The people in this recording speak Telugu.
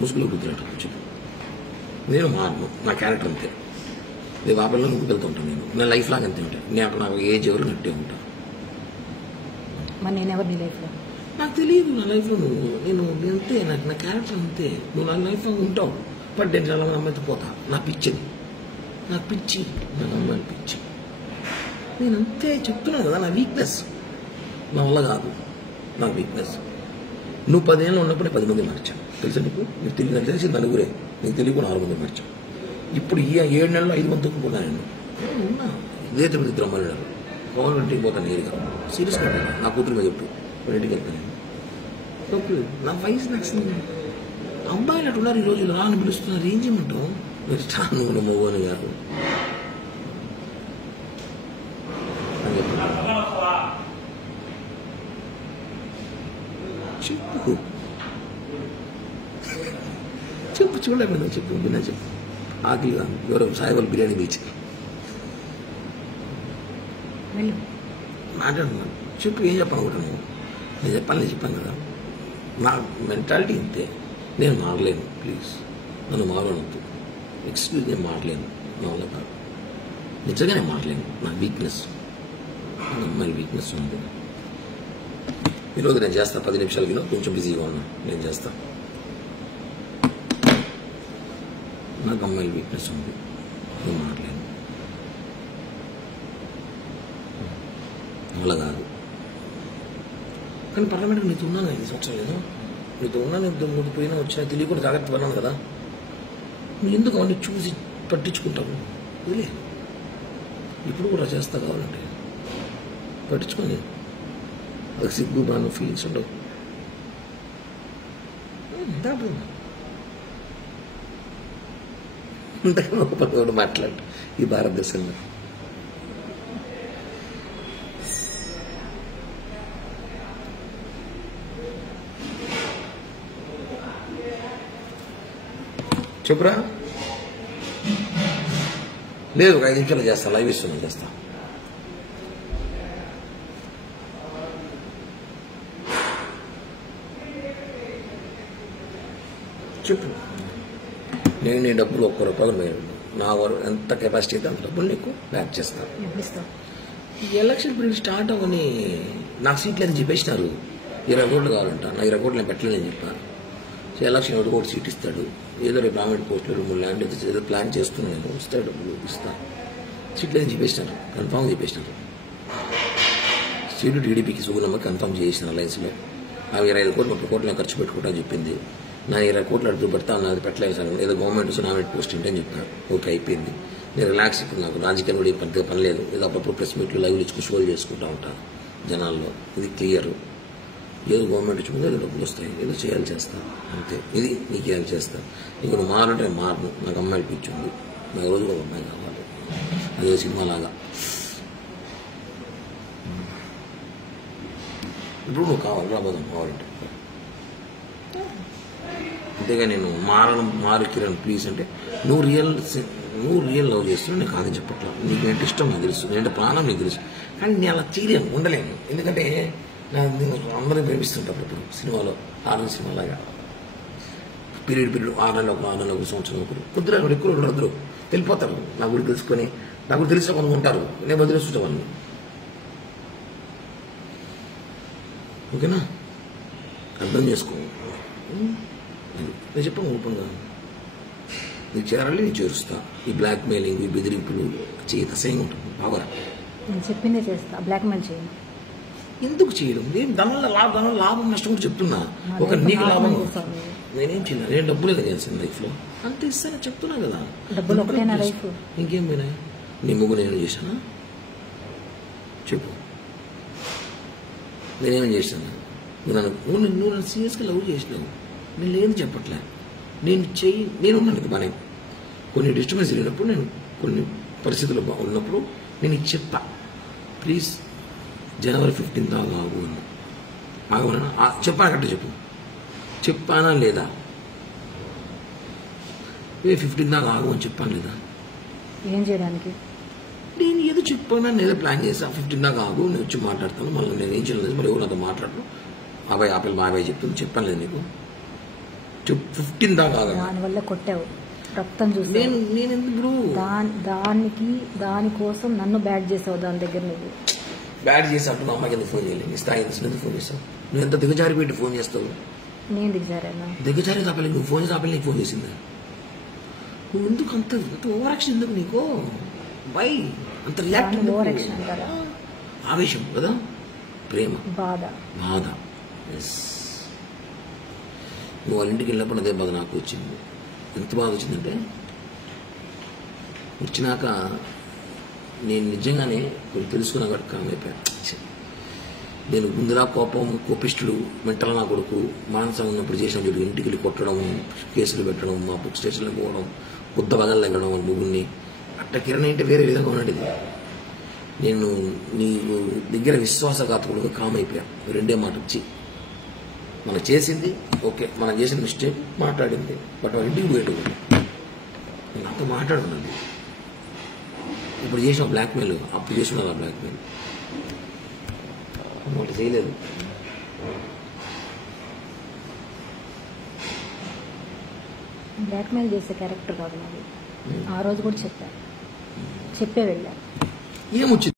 ముసుగులో గుర్తున్నట్టు చెప్పు. నేను మారను, నా క్యారెక్టర్ అంతే. రేపు ఆ పిల్లలు నువ్వు వెళ్తుంటాను. నా లైఫ్ లాగా అంతే ఉంటాను. నేను నాకు ఏజ్ ఎవరు నట్టే ఉంటాను. నేనెవరు నీ లైఫ్లో? నాకు తెలియదు నా లైఫ్లో నేను అంతే. నాకు నా క్యారెక్టర్ అంతే. నువ్వు నా లైఫ్లో ఉంటావు. బట్ నేను చాలా మంది అమ్మాయితో పోతా. నా పిచ్చిది, నాకు పిచ్చి, నాకు అమ్మాయిని పిచ్చి. నేను అంతే చెప్తున్నాను కదా, నా వీక్నెస్. నా వల్ల కాదు, నా వీక్నెస్. నువ్వు 10 ఏళ్ళు ఉన్నప్పుడే 10 మంది మార్చావు తెలుసా నీకు? నాకు తెలిసి నలుగురే, నీకు తెలియకు 4 మంది మార్చావు. ఇప్పుడు ఈ 7 నెలల్లో 5 మంది తొక్కున్నా నేను ఉన్నా. ఇదే తిరుపతి బ్రహ్మణుడు పవన్ ఇంటికి పోతాను నేరుగా. సీరియస్గా నా కూతురు మీద చెప్పు, ఇంటికి వెళ్తాను. నా వయసు నచ్చింది. అబ్బాయిలు అట్టున్నారు ఈరోజు ఇలా అని పిలుస్తున్నారు. ఏం చేయమంటావు? మీరు చాలా మోగోని గారు చెప్పు చెప్పు చూడలేకపోయినా చెప్పు. విన్నా చెప్పు. ఆకలిగా ఎవరో సాయిబాబు బిర్యానీ బీచ్ మాట్లాడుతున్నాను. చెప్పు, ఏం చెప్పాలనుకుంటున్నాను? నేను చెప్పాను కదా. నా మెంటాలిటీ అంతే. నేను మారలేను. ప్లీజ్ నన్ను మారవద్దు. ఎక్స్క్యూజ్, నేను మారలేను. నా వల్ల కాదు. నిజంగా నేను మారలేను. నా వీక్నెస్, నా అమ్మాయి వీక్నెస్ ఉంది. ఈరోజు నేను చేస్తాను 10 నిమిషాలు. వినో కొంచెం బిజీగా ఉన్నా, నేను చేస్తాను. నాకు అమ్మాయి వీక్నెస్ ఉంది. నేను మారలేను. వల్ల కాదు. కానీ పార్లమెంట్కి నీతో ఉన్నాను 5 సంవత్సరాలు. నేను నీతో ఉన్నాను. ముందు పోయినా వచ్చినా తెలియకుండా జాగ్రత్త పడినాను కదా. నువ్వు ఎందుకు అవన్నీ చూసి పట్టించుకుంటావు? వదిలే. ఇప్పుడు కూడా చేస్తా కావాలంటే పట్టించుకొని అది సిగ్గు బాను ఫీలింగ్స్ ఉండవు. ఇంతకన్నా ఒక పక్కన మాట్లాడు ఈ భారతదేశంలో. చెప్పురా. లేదు, ఒక 5 నిమిషాలు చేస్తా. లైవ్ ఇస్తున్నాను, చేస్తా. చెప్పు. నేను నీ డబ్బులు ₹1 నా ఎంత కెపాసిటీ అయితే అంత డబ్బులు నీకు బ్యాక్ చేస్తాను. ఈ ఎలక్షన్ పీరియడ్ స్టార్ట్ అవ్వని నాకు సీట్లు అని చెప్పేసినారు. 20 కోట్లు కావాలంట. నా 20 కోట్లు నేను పెట్టలేని చెప్పాను. సో ఎలక్షన్ 1 కోటి సీట్ ఇస్తాడు. ఏదో రేపు గవర్నమెంట్ పోస్టులు 2-3 ల్యాండ్ ఏదో ప్లాన్ చేస్తున్నాను. నేను వస్తాడు, డబ్బులు ఇస్తాను. సీట్లు అని చెప్పేసినారు, కన్ఫామ్ చెప్పేసినారు. సీటు టీడీపీకి సుగుణమ్మ కన్ఫామ్ చేసిన అలయన్స్లో. ఆ 25 కోట్లు 30 కోట్లు నేను ఖర్చు పెట్టుకుంటా చెప్పింది. నా 20 కోట్లు అడుగు పెడతా, నాది పెట్టలేదు సార్. ఏదో గవర్నమెంట్ నామినేట్ పోస్ట్ ఏంటని చెప్పాను. ఓకే, అయిపోయింది. నేను రిలాక్స్. ఇప్పుడు నాకు రాజకీయం కూడా పెద్దగా పని లేదు. ఏదో అప్పుడప్పుడు ప్రెస్ మీట్లు లైవ్లు ఇచ్చుకు షోలు చేసుకుంటూ ఉంటాను జనాల్లో. ఇది క్లియర్. ఏదో గవర్నమెంట్ ఇచ్చుకుంటే ఏదో డబ్బులు వస్తాయి, ఏదో చేయాలి చేస్తా అంతే. ఇది నీకు చేయాలి చేస్తా. నీకు నువ్వు మారంటే మారను. నాకు అమ్మాయి పిచ్చింది. నాకు రోజు ఒక అమ్మాయి కావాలి. అదే సినిమాలాగా. ఇప్పుడు నువ్వు కావాలి, రాబోదాం కావాలంటే. అంతేగా నేను మారు కిరణ్ ప్లీజ్ అంటే నువ్వు రియల్ లవ్ చేస్తున్నావు. నేను కాదని చెప్పట్లా. నీకు ఏంటి ఇష్టం నాకు తెలుసు, నేనంటే ప్రాణం నీకు తెలుసు. కానీ నేను అలా చేయలేను, ఉండలేను. ఎందుకంటే నేను అందరినీ ప్రేమిస్తుంటాను. ఇప్పుడు సినిమాలో ఆనంద్ సినిమాలాగా పీరియడ్ 6 నెలలు 6 నెలలు 1 సంవత్సరం ఒకరు కుదిరే ఎక్కువ ఉండరు. వెళ్ళిపోతారు. నా గురించి తెలుసుకొని, నా గురించి తెలిసిన కొంత ఉంటారు. నేను వదిలేస్తుంటా వాళ్ళని. ఓకేనా? అర్థం చేసుకో. నేను చెప్పాను ఓపెన్గా. నీకు చేరాలి, నేను చేరుస్తా. ఈ బ్లాక్ మెయిలింగ్, ఈ బెదిరింపులు చేయత అసహ్యంగా ఉంటుంది. బాగా నేను చెప్పిందే చేస్తా. బ్లాక్ మెయిల్ చేయను. ఎందుకు చేయడం? నేను దానివల్ల లాభం నష్టం కూడా చెప్తున్నా. ఒక నీకు లాభం నేనేం చేయను. నేను డబ్బులే చేస్తాను లైఫ్లో. అంత ఇస్తానని చెప్తున్నా కదా. డబ్బులు ఒకటేనా లైఫ్? ఇంకేం పోయినాయి? నీ ముగ్గు నేనేం చేశానా చెప్పు. నేనేమేం చేశాను? నువ్వు నన్ను సీరియస్గా లవ్ చేసినావు. నేను లేదు చెప్పట్లే. నేనున్నాను బాగా. కొన్ని డిస్టర్బెన్స్ జరిగినప్పుడు, నేను కొన్ని పరిస్థితులు ఉన్నప్పుడు నేను ఇది చెప్పా. ప్లీజ్ జనవరి 15 దాకా ఆగు అని. ఆగమన్నా చెప్పాను కరెక్ట్ చెప్పు. చెప్పానా లేదా? 15 దాకా ఆగు అని చెప్పాను లేదా? ఏం చేయడానికి? నేను ఏదో చెప్పాను, నేను ఏదో ప్లాన్ చేశాను. 15 దాకా ఆగు, నేను వచ్చి మాట్లాడతాను. మళ్ళీ నేను ఏం చేయలేదు. మరి ఎవరు నాతో మాట్లాడను. బాబాయ్ ఆపిల్ బాబాయ్ చెప్తుంది. చెప్పాను లేదు నీకు? 15 దాకా ఆగను. దానివల్ల కొట్టావు, రక్తం చూసావు. నేను ఎందుకు దానికోసం నన్ను బ్యాడ్ చేసావు. దాని దగ్గర నువ్వు బ్యాడ్ చేసి అంటున్నా. అమ్మాయికి ఎందుకు ఫోన్ చేయలేదు? నీ స్థాయి ఎందుకు ఫోన్ చేస్తావు? నువ్వు ఎంత దిగజారి పెట్టి ఫోన్ చేస్తావు? నేను దిగజారేనా? దిగజారి తప్పలేదు. నువ్వు ఫోన్ చేసి నీకు ఫోన్ చేసిందా? నువ్వు ఎందుకు అంత ఓవర్ యాక్షన్ ఎందుకు నీకు? వై అంత రియాక్ట్? ఓవర్ యాక్షన్ అంటారా? ఆవేశం కదా, ప్రేమ, బాధ. ఎస్. నువ్వు వాళ్ళ ఇంటికి వెళ్ళినప్పుడు అదే బాధ నాకు వచ్చింది. ఎంత బాధ వచ్చిందంటే, వచ్చినాక నేను నిజంగానే కొన్ని తెలుసుకున్నా కాబట్టి కామైపోయాను. నేను ముందులా కోపిష్టుడు, మెంటల్ నా కొడుకు, మానసం ఉన్నప్పుడు చేసిన చూడు, ఇంటికి వెళ్ళి కొట్టడం, కేసులు పెట్టడం, మా బుక్ స్టేషన్లో పోవడం, కొత్త బగలు తగ్గడం ముగ్గురిని, అట్ట కిరణ్ అంటే వేరే విధంగా ఉన్నది. నేను నీ దగ్గర విశ్వాసఘాతకుడుగా కామైపోయాను. రెండే మాట వచ్చి మనం చేసింది ఓకే, మనం చేసిన మిస్టేక్ మాట్లాడింది, బట్ వాళ్ళ ఇంటికి పోయేటప్పుడు నేను నాతో మాట్లాడుకున్నాను. ఇప్పుడు చేసిన బ్లాక్మెయిల్, అప్పుడు చేసిన బ్లాక్మెయిల్ ఒకటి చేయలేదు. బ్లాక్మెయిల్ చేసే క్యారెక్టర్ కాదు నాది. ఆ రోజు కూడా చెప్పే వెళ్ళా. ఏమొచ్చింది?